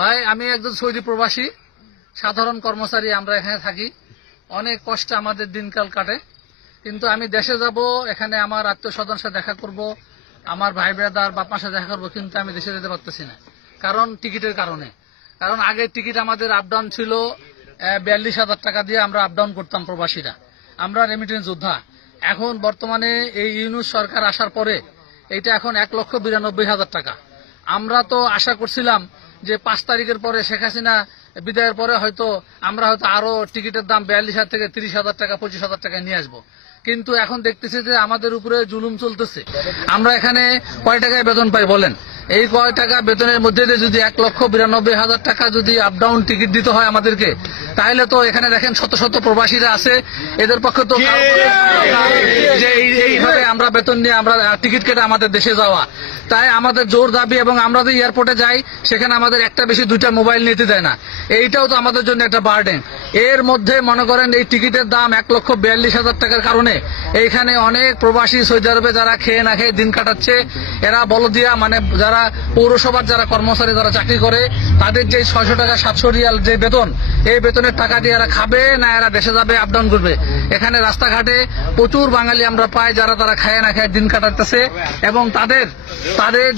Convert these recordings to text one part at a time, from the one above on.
ভাই আমি একজন সৌদি প্রবাসী সাধারণ কর্মচারী। আমরা এখানে থাকি, অনেক কষ্টে আমাদের দিনকাল কাটে। কিন্তু আমি দেশে যাব, এখানে আমার আত্মীয় স্বজনের সাথে দেখা করব, আমার ভাই ব্রাদার বাপ-মার সাথে দেখা করবো, কিন্তু আমি দেশে যেতে পারতেছি না, কারণ টিকিটের কারণে। কারণ আগে টিকিট আমাদের আপ ডাউন ছিল 42,000 টাকা দিয়ে আমরা আপ ডাউন করতাম প্রবাসীরা, আমরা রেমিটেন্স যোদ্ধা। এখন বর্তমানে এই ইউনূস সরকার আসার পরে এইটা এখন 1,92,000 টাকা। আমরা তো আশা করছিলাম যে 5 তারিখের পরে শেখ হাসিনা বিদায়ের পরে হয়তো আমরা আরো টিকিটের দাম 42,000 থেকে 30,000 টাকা 25,000 টাকায় নিয়ে আসবো। কিন্তু এখন দেখতেছি যে আমাদের উপরে জুলুম চলতেছে। আমরা এখানে কয় টাকায় বেতন পাই বলেন? এই কয় টাকা বেতনের মধ্যে যদি 1,92,000 টাকা যদি আপ ডাউন টিকিট দিতে হয় আমাদেরকে, তাহলে তো এখানে দেখেন শত শত প্রবাসীরা আছে, এদের পক্ষে তো যে এইভাবে আমরা বেতন নিয়ে আমরা টিকিট কেটে আমাদের দেশে যাওয়া। তাই আমাদের জোর দাবি, এবং আমরা যে এয়ারপোর্টে যাই সেখানে আমাদের একটা বেশি 2টা মোবাইল নিতে দেয় না, এইটাও তো আমাদের জন্য একটা বার্ডেন। এর মধ্যে মনে করেন এই টিকিটের দাম 1,42,000 টাকার কারণে এইখানে অনেক প্রবাসী সৌদি আরবে যারা খেয়ে না খেয়ে দিন কাটাচ্ছে, এরা বলদিয়া মানে যারা পৌরসভার যারা কর্মচারী যারা চাকরি করে, তাদের যে 600 টাকা 700 রিয়াল যে বেতন, এই বেতনের টাকা দিয়ে এরা খাবে না এরা দেশে যাবে আপ ডাউন করবে। এখানে রাস্তাঘাটে প্রচুর বাঙালি আমরা পাই যারা তারা খায় না খায় দিন কাটাতেছে, এবং তাদের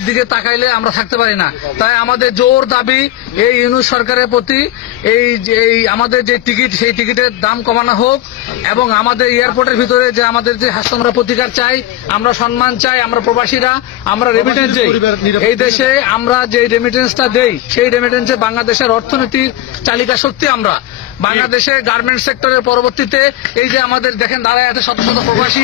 দিকে তাকাইলে আমরা থাকতে পারি না। তাই আমাদের জোর দাবি এই ইউনূস সরকারের প্রতি এই আমাদের যে টিকিট, সেই টিকিটের দাম কমানো হোক, এবং আমাদের এয়ারপোর্টের ভিতরে যে আমাদের যে আমরা প্রতিকার চাই, আমরা সম্মান চাই, আমরা প্রবাসীরা আমরা রেমিটেন্স দেই এই দেশে, আমরা যে রেমিটেন্সটা দেই সেই রেমিটেন্সে বাংলাদেশের অর্থনীতির চালিকা শক্তি আমরা। বাংলাদেশে গার্মেন্টস সেক্টরের পরবর্তীতে এই যে আমাদের দেখেন দাঁড়ায় আছে শত শত প্রবাসী,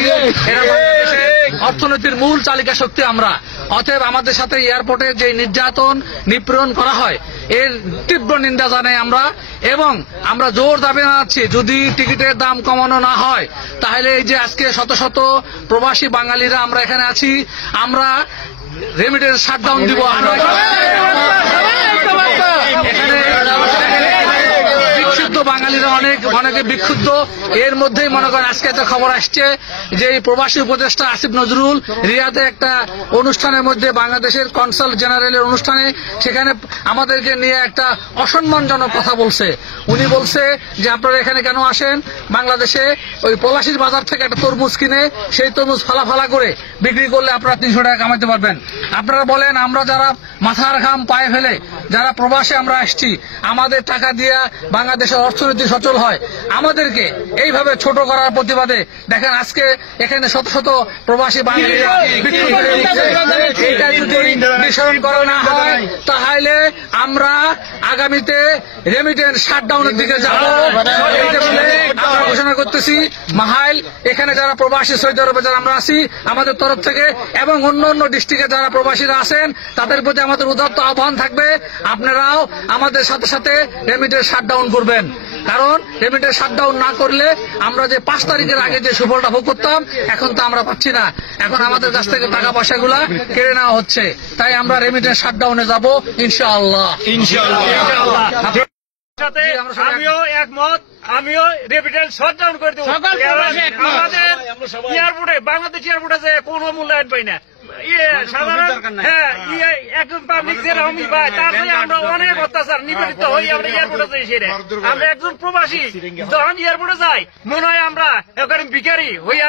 এরা বাংলাদেশের অর্থনীতির মূল চালিকা শক্তি আমরা। অতএব আমাদের সাথে এয়ারপোর্টে যে নির্যাতন নিপীড়ন করা হয় এর তীব্র নিন্দা জানাই আমরা, এবং আমরা জোর দাবি জানাচ্ছি যদি টিকিটের দাম কমানো না হয় তাহলে এই যে আজকে শত শত প্রবাসী বাঙালিরা আমরা এখানে আছি, আমরা রেমিটেন্স শাটডাউন দিব। বাঙালিরা অনেকে বিক্ষুব্ধ। এর মধ্যেই মনে করেন আজকে একটা খবর আসছে যে প্রবাসী উপদেষ্টা আসিফ নজরুল রিয়াদে একটা অনুষ্ঠানের মধ্যে বাংলাদেশের কনসাল জেনারেলের অনুষ্ঠানে সেখানে আমাদেরকে নিয়ে একটা অসম্মানজনক কথা বলছে। উনি বলছে যে আপনারা এখানে কেন আসেন, বাংলাদেশে ওই পলাশির বাজার থেকে একটা তরমুজ কিনে সেই তরমুজ ফালা করে বিক্রি করলে আপনারা 300 টাকা কামাতে পারবেন। আপনারা বলেন আমরা যারা মাথার ঘাম পায়ে ফেলে যারা প্রবাসে আমরা আসছি, আমাদের টাকা দিয়ে বাংলাদেশের অর্থনীতি সচল হয়, আমাদেরকে এইভাবে ছোট করার প্রতিবাদে দেখেন আজকে এখানে শত শত প্রবাসী বাঙালিরা এইটা যদি নিঃসরণ করা না হয় তাহলে আমরা আগামীতে রেমিটেন্স শাটডাউনের দিকে যাব আমরা ঘোষণা করতেছি। মাহাইল এখানে যারা প্রবাসী সৌদি আরবে যারা আমরা আছি আমাদের তরফ থেকে, এবং অন্য অন্য ডিস্ট্রিক্টে যারা প্রবাসীরা আছেন তাদের প্রতি আমাদের উদাত্ত আহ্বান থাকবে, আপনারাও আমাদের সাথে সাথে রেমিটেন্স শাটডাউন করবেন। কারণ রেমিটেন্স শাটডাউন না করলে আমরা যে 5 তারিখের আগে যে সুফলটা ভোগ করতাম এখন তো আমরা পাচ্ছি না, এখন আমাদের কাছ থেকে টাকা পয়সাগুলা কেড়ে নেওয়া হচ্ছে। তাই আমরা রেমিটেন্স শাটডাউনে যাব ইনশাআল্লাহ। আমিও একমত, আমিও রেমিটেন্স শাটডাউন করে দেবো। আমাদের এয়ারপোর্টে বাংলাদেশ এয়ারপোর্টে যে কোনো মূল্যায়ন পাই না, একজন পাবলিক যেরকম পায় তার থেকে আমরা অনেক অত্যাচার নিবেদিত হই। আমরা এয়ারপোর্টে যাই, সেটা আমরা একজন প্রবাসী যখন এয়ারপোর্টে যাই মনে হয় আমরা এখানে ভিখারি হইয়া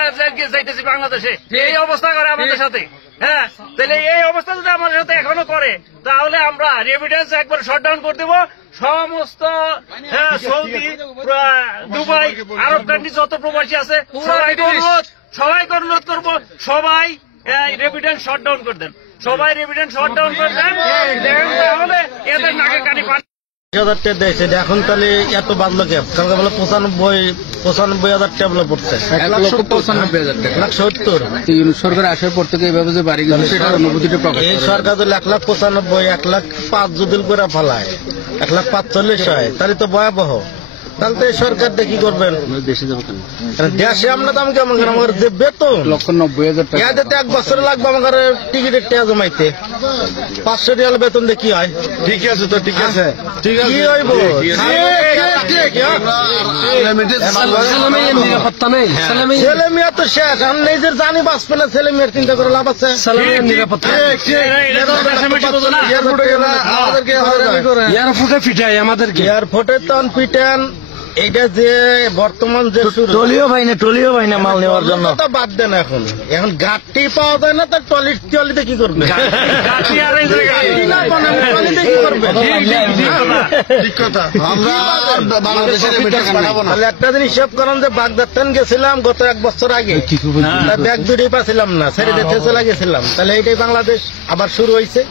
যাইতেছি বাংলাদেশে। এই অবস্থা করে আমাদের সাথে। হ্যাঁ, তাহলে এই অবস্থা যদি আমাদের সাথে এখনো করে তাহলে আমরা রেমিটেন্স একবার শাটডাউন করে দেবো। সমস্ত সৌদি, দুবাই, আরব কান্ট্রি যত প্রবাসী আছে সবাইকে অনুরোধ করবো সবাই রেমিটেন্স শাটডাউন করে দেন, সবাই রেমিটেন্স শাটডাউন করে দেন। তাহলে এদের নাকে কানি পানি হাজার টাকা দিয়েছে, এখন তাহলে এত বাদলো কেপ? কালকে বলে 95,000 টাকা বলে পড়ছে, 1,95,000 টাকা 1,70,000 সরকার আসার পর থেকে এভাবে যে বাড়ি গেল সেটার অনুভূতিটা প্রকাশ। এই সরকার যদি 1,95,000, 1,05,000 যদি করে ফেলায়, 1,45,000 হয় তাহলে তো ভয়াবহ। তাহলে তো এই সরকার দিয়ে কি করবেন? দেশে আমরা দাম কেমন করেন? আমার যে বেতন 1,90,000 টাকা ইয়াতে 1 বছর লাগবে আমার টিকিটের টাকা জমাইতে। 500 টাকা বেতন দিয়ে কি হয়? ঠিক আছে তো, ঠিক আছে, ঠিক কি হইব? নিরাপত্তা নেই, ছেলে মেয়ে তো শেষ, আমি নিজের জানি বাঁচবে না, ছেলে মেয়ের চিন্তা করে লাভ আছে? নিরাপত্তা আমাদেরকে এয়ারপোর্টে ফিটাই আমাদেরকে। এয়ারপোর্টে তখন পিটেন, এইটা যে বর্তমান যে টলিও ভাই না মাল নেওয়ার জন্য তো বাদ দেন। এখন গাড়ি পাওয়া যায় না, তার টলিতে কি করবে? গাছি আর এই জায়গায় গাড়ি না বানাবে, টলিতে কি করবে? ঠিক কথা, আমরা বাংলাদেশের পাঠাবো না। তাহলে একটা দিন হিসাব করেন যে বাগদাদ গেছিলাম গত 1 বছর আগে, ব্যাগ দুটোই পাচ্ছিলাম না, ছেড়ে দিতে চলে গেছিলাম, তাহলে এইটাই বাংলাদেশ আবার শুরু হয়েছে।